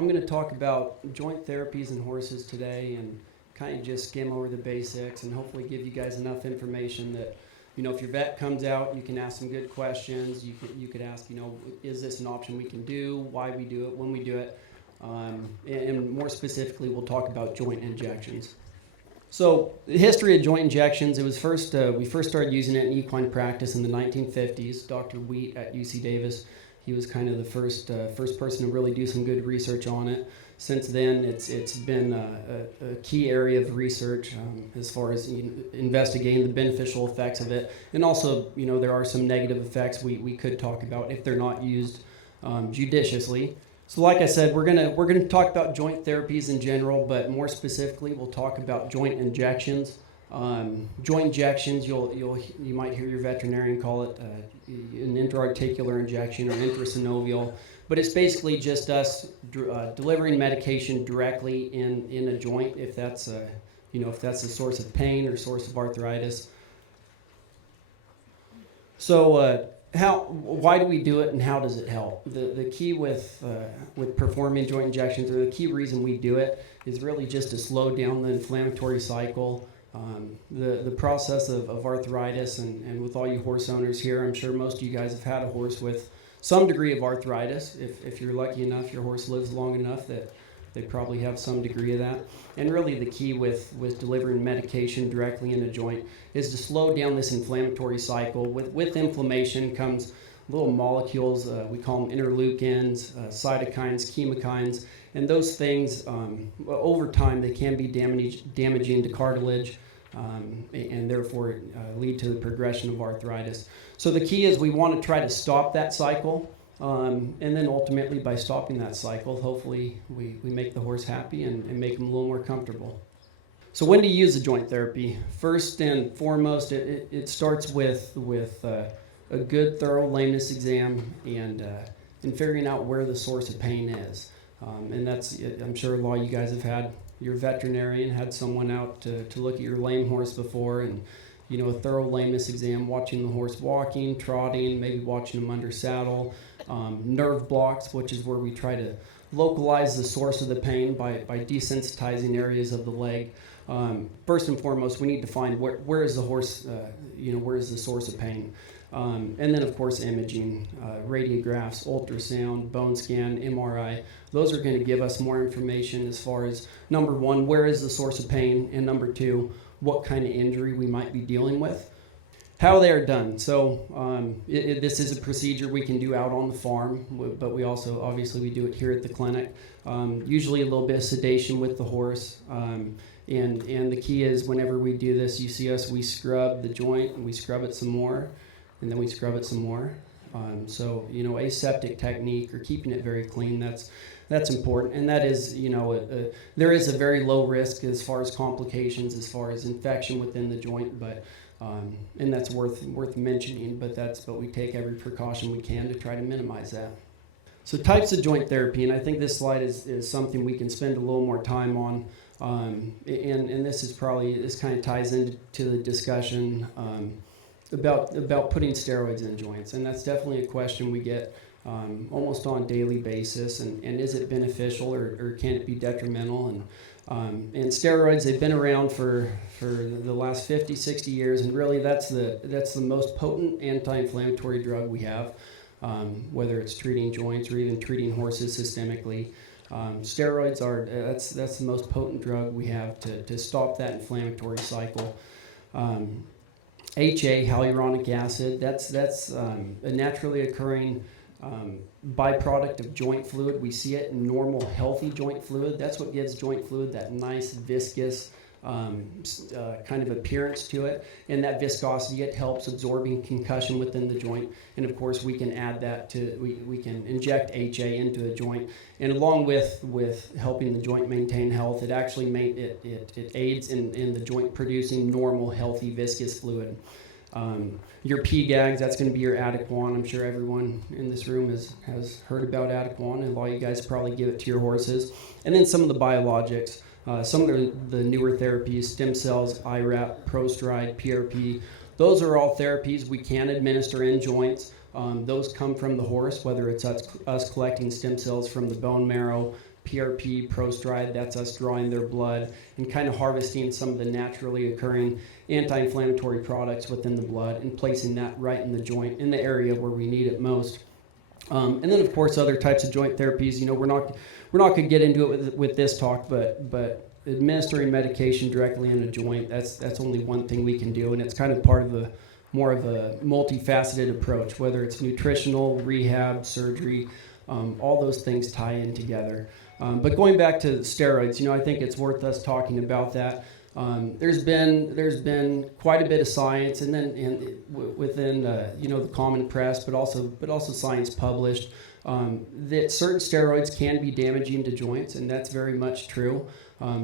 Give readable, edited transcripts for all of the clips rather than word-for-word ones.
I'm going to talk about joint therapies in horses today and kind of just skim over the basics and hopefully give you guys enough information that, if your vet comes out, you can ask some good questions. You could ask, is this an option we can do, why we do it, when we do it, and more specifically, we'll talk about joint injections. So the history of joint injections, it was we first started using it in equine practice in the 1950s. Dr. Wheat at UC Davis, he was kind of the first person to really do some good research on it. Since then, it's been a key area of research as far as investigating the beneficial effects of it, and also there are some negative effects we could talk about if they're not used judiciously. So like I said, we're gonna talk about joint therapies in general, but more specifically, we'll talk about joint injections. Joint injections, you might hear your veterinarian call it an intra-articular injection or intrasynovial, but it's basically just us delivering medication directly in a joint if that's a source of pain or source of arthritis. So why do we do it and how does it help? The key with performing joint injections, or the key reason we do it, is really just to slow down the inflammatory cycle. The process of arthritis, and with all you horse owners here, I'm sure most of you guys have had a horse with some degree of arthritis. If you're lucky enough, your horse lives long enough that they probably have some degree of that. And really the key with delivering medication directly in a joint is to slow down this inflammatory cycle. With inflammation comes little molecules, we call them interleukins, cytokines, chemokines, and those things, over time, they can be damaging to cartilage and therefore lead to the progression of arthritis. So the key is we want to try to stop that cycle. And then ultimately, by stopping that cycle, hopefully we make the horse happy and make him a little more comfortable. So when to use a joint therapy? First and foremost, it starts with a good, thorough lameness exam and figuring out where the source of pain is. And that's, I'm sure a lot of you guys have had your veterinarian, had someone out to look at your lame horse before, and a thorough lameness exam, watching the horse walking, trotting, maybe watching him under saddle. Nerve blocks, which is where we try to localize the source of the pain by desensitizing areas of the leg. First and foremost, we need to find where is the horse, where is the source of pain. And then, of course, imaging, radiographs, ultrasound, bone scan, MRI. Those are going to give us more information as far as, number one, where is the source of pain, and number two, what kind of injury we might be dealing with. How they are done. So this is a procedure we can do out on the farm, but we also, obviously, we do it here at the clinic. Usually a little bit of sedation with the horse. And the key is whenever we do this, you see us, we scrub the joint, and we scrub it some more, and then we scrub it some more. So, aseptic technique, or keeping it very clean, that's important. And that is, there is a very low risk as far as complications, as far as infection within the joint, but and that's worth mentioning, but we take every precaution we can to try to minimize that. So types of joint therapy, and I think this slide is something we can spend a little more time on, and this kind of ties into the discussion about putting steroids in joints, and that's definitely a question we get almost on a daily basis, and is it beneficial or can it be detrimental? And steroids, they've been around for the last 50, 60 years, and really that's the most potent anti-inflammatory drug we have, whether it's treating joints or even treating horses systemically. Steroids that's the most potent drug we have to stop that inflammatory cycle. HA, hyaluronic acid, that's a naturally occurring byproduct of joint fluid. We see it in normal, healthy joint fluid. That's what gives joint fluid that nice, viscous kind of appearance to it. And that viscosity, it helps absorbing concussion within the joint. And of course, we can add that we can inject HA into a joint. And along with helping the joint maintain health, it actually it aids in the joint producing normal, healthy, viscous fluid. Your PGAGs, that's going to be your Adequan. I'm sure everyone in this room has heard about Adequan, and a lot of you guys probably give it to your horses. And then some of the biologics, some of the newer therapies, stem cells, IRAP, Prostride, PRP. Those are all therapies we can administer in joints. Those come from the horse, whether it's us collecting stem cells from the bone marrow, PRP, Prostride, that's us drawing their blood and kind of harvesting some of the naturally occurring anti-inflammatory products within the blood and placing that right in the joint, in the area where we need it most. And then, of course, other types of joint therapies. You know, we're not going to get into it with this talk, but administering medication directly in a joint, that's only one thing we can do, and it's kind of part of more of a multifaceted approach, whether it's nutritional, rehab, surgery, all those things tie in together. But going back to steroids, you know, I think it's worth us talking about that. There's been quite a bit of science, and then within you know, the common press, but also science published, that certain steroids can be damaging to joints, and that's very much true.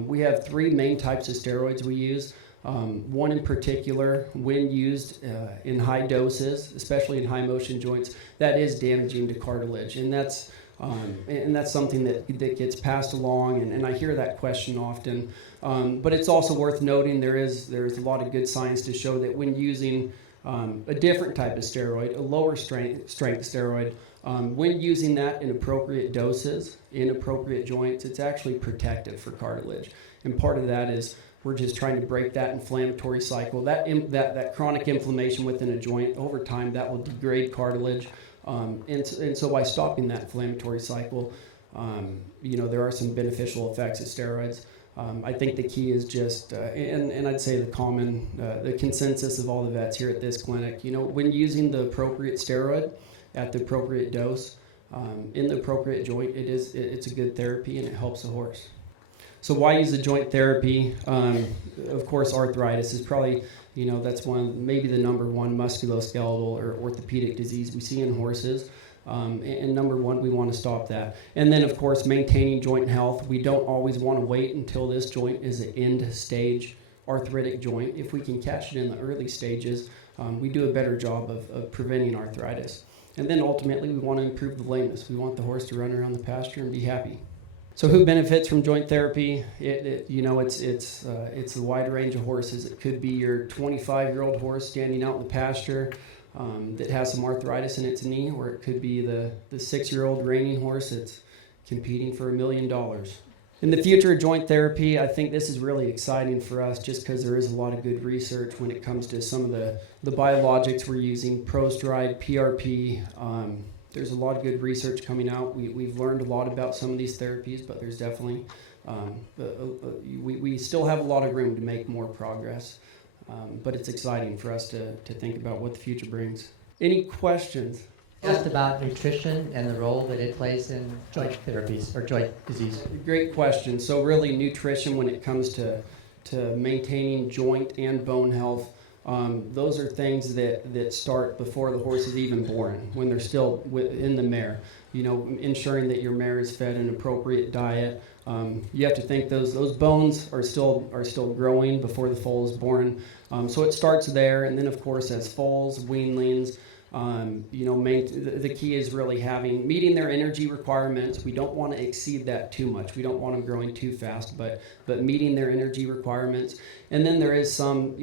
We have three main types of steroids we use. One in particular, when used in high doses, especially in high motion joints, that is damaging to cartilage, and that's something that gets passed along, and I hear that question often. But it's also worth noting there's a lot of good science to show that when using a different type of steroid, a lower strength steroid, when using that in appropriate doses, in appropriate joints, it's actually protective for cartilage. And part of that is we're just trying to break that inflammatory cycle. That chronic inflammation within a joint, over time, that will degrade cartilage. And so by stopping that inflammatory cycle, you know, there are some beneficial effects of steroids. I think the key is just, and I'd say the consensus of all the vets here at this clinic, you know, when using the appropriate steroid at the appropriate dose, in the appropriate joint, it's a good therapy and it helps the horse. So why use a joint therapy? Of course, arthritis is probably, you know, that's maybe the number one musculoskeletal or orthopedic disease we see in horses. And number one, we want to stop that. And then, of course, maintaining joint health. We don't always want to wait until this joint is an end stage arthritic joint. If we can catch it in the early stages, we do a better job of preventing arthritis. And then ultimately, we want to improve the lameness. We want the horse to run around the pasture and be happy. So who benefits from joint therapy? You know, it's a wide range of horses. It could be your 25-year-old horse standing out in the pasture that has some arthritis in its knee, or it could be the 6-year-old reining horse that's competing for $1 million. In the future of joint therapy, I think this is really exciting for us just because there is a lot of good research when it comes to some of the biologics we're using, Prostride, PRP. There's a lot of good research coming out. We've learned a lot about some of these therapies, but there's definitely, we still have a lot of room to make more progress. But it's exciting for us to think about what the future brings. Any questions? Just about nutrition and the role that it plays in joint therapies or joint disease. Great question. So really nutrition when it comes to maintaining joint and bone health, those are things that start before the horse is even born, when they're still in the mare. You know, ensuring that your mare is fed an appropriate diet. You have to think those bones are still growing before the foal is born. So it starts there, and then of course as foals, weanlings, you know, the key is really meeting their energy requirements. We don't want to exceed that too much. We don't want them growing too fast, but meeting their energy requirements. And then there's some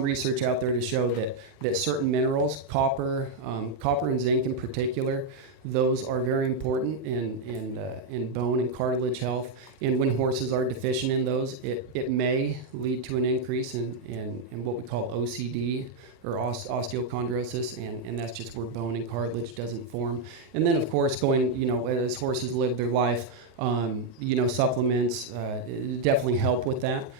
research out there to show that certain minerals, copper and zinc in particular, those are very important in bone and cartilage health. And when horses are deficient in those, it may lead to an increase in what we call OCD, or osteochondrosis, and that's just where bone and cartilage doesn't form. And then, of course, you know, as horses live their life, you know, supplements definitely help with that.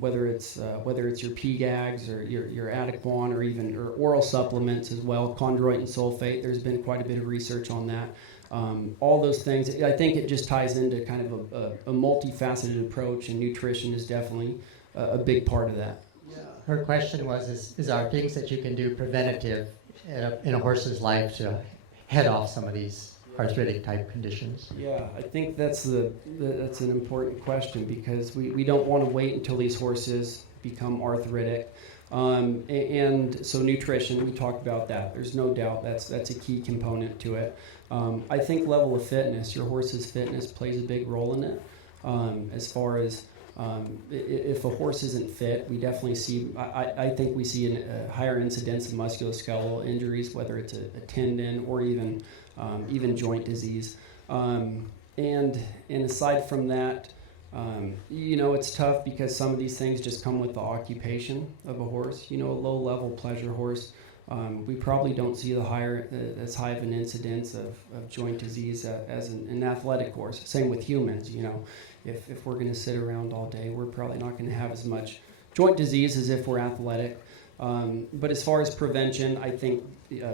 Whether it's your PGAGs or your Adequan or oral supplements as well, chondroitin and sulfate. There's been quite a bit of research on that. All those things. I think it just ties into kind of a multifaceted approach, and nutrition is definitely a big part of that. Her question was, is there things that you can do preventative in a horse's life to head off some of these arthritic type conditions? Yeah, I think that's an important question, because we don't want to wait until these horses become arthritic. And so nutrition, we talked about that. There's no doubt that's a key component to it. I think level of fitness, your horse's fitness plays a big role in it. As far as if a horse isn't fit, we definitely see, I think we see a higher incidence of musculoskeletal injuries, whether it's a tendon or even joint disease. and aside from that, it's tough because some of these things just come with the occupation of a horse. A low-level pleasure horse, we probably don't see as high of an incidence of joint disease as an athletic horse. Same with humans. If we're going to sit around all day, we're probably not going to have as much joint disease as if we're athletic. But as far as prevention, I think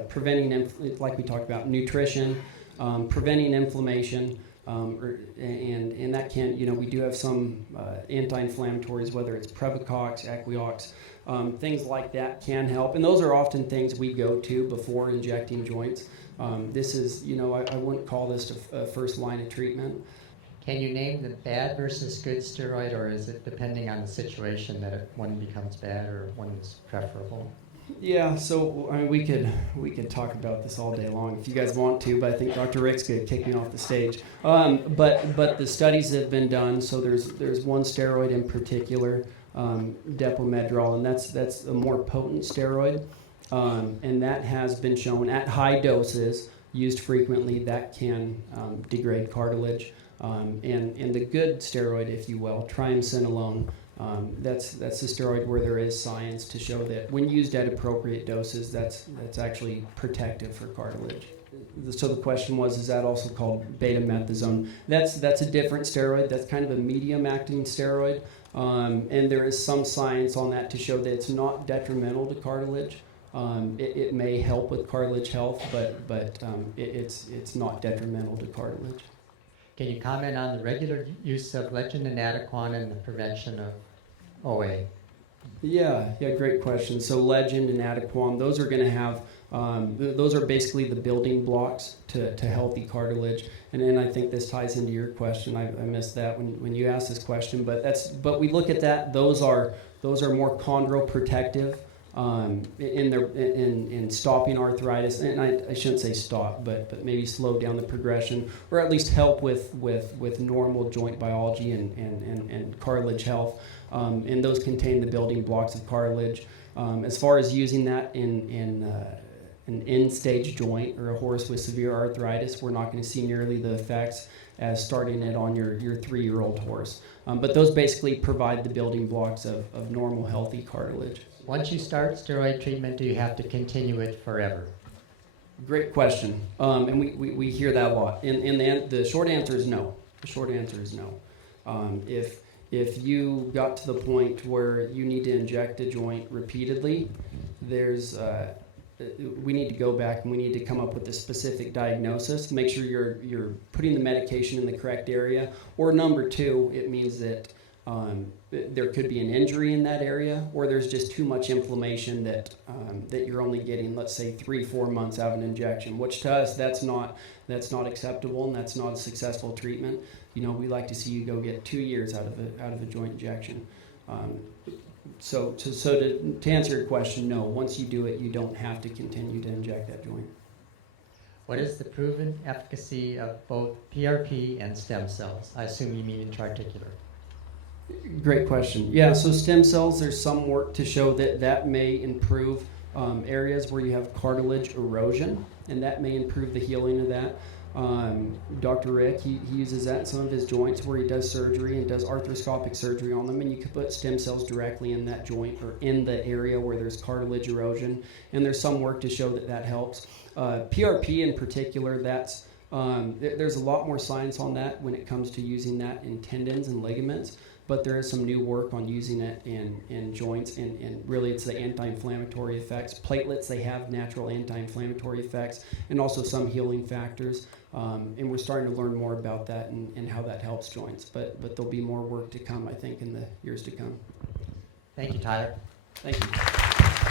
preventing, like we talked about, nutrition, preventing inflammation. And that can, we do have some anti-inflammatories, whether it's Previcox, Equiox, things like that can help. And those are often things we go to before injecting joints. This is, I wouldn't call this a first line of treatment. Can you name the bad versus good steroid, or is it depending on the situation that one becomes bad or one is preferable? Yeah, so we could talk about this all day long if you guys want to, but I think Dr. Rick's going to kick me off the stage. But the studies have been done. So there's one steroid in particular, Depomedrol, and that's a more potent steroid, and that has been shown at high doses, used frequently, that can degrade cartilage. And the good steroid, if you will, triamcinolone. That's the steroid where there is science to show that when used at appropriate doses, that's actually protective for cartilage. So the question was, is that also called betamethasone? That's a different steroid. That's kind of a medium-acting steroid, and there is some science on that to show that it's not detrimental to cartilage. It may help with cartilage health, but it's not detrimental to cartilage. Can you comment on the regular use of Legend and Adequan and the prevention of OA? Yeah, great question. So Legend and Adequan, those are going to have, those are basically the building blocks to healthy cartilage. And I think this ties into your question. I missed that when you asked this question, but we look at that. Those are more chondroprotective. In stopping arthritis, and I shouldn't say stop, but maybe slow down the progression, or at least help with normal joint biology and cartilage health. And those contain the building blocks of cartilage. As far as using that in an end-stage joint or a horse with severe arthritis, we're not going to see nearly the effects as starting it on your 3-year-old horse. But those basically provide the building blocks of normal, healthy cartilage. Once you start steroid treatment, do you have to continue it forever? Great question. And we hear that a lot. And the short answer is no. The short answer is no. If you got to the point where you need to inject a joint repeatedly, we need to go back and we need to come up with a specific diagnosis. Make sure you're putting the medication in the correct area. Or number 2, it means that there could be an injury in that area, or there's just too much inflammation that you're only getting, let's say, 3-4 months out of an injection, which to us that's not acceptable, and that's not a successful treatment. We like to see you go get 2 years out of a joint injection. So to answer your question, no. Once you do it, you don't have to continue to inject that joint. What is the proven efficacy of both PRP and stem cells? I assume you mean intra-articular. Great question. Yeah, so stem cells, there's some work to show that may improve areas where you have cartilage erosion, and that may improve the healing of that. Dr. Rick, he uses that in some of his joints where he does surgery and does arthroscopic surgery on them, and you can put stem cells directly in that joint or in the area where there's cartilage erosion, and there's some work to show that helps. PRP in particular, there's a lot more science on that when it comes to using that in tendons and ligaments. But there is some new work on using it in joints, and really it's the anti-inflammatory effects. Platelets, they have natural anti-inflammatory effects, and also some healing factors. And we're starting to learn more about that and how that helps joints. But there'll be more work to come, I think, in the years to come. Thank you, Tyler. Thank you.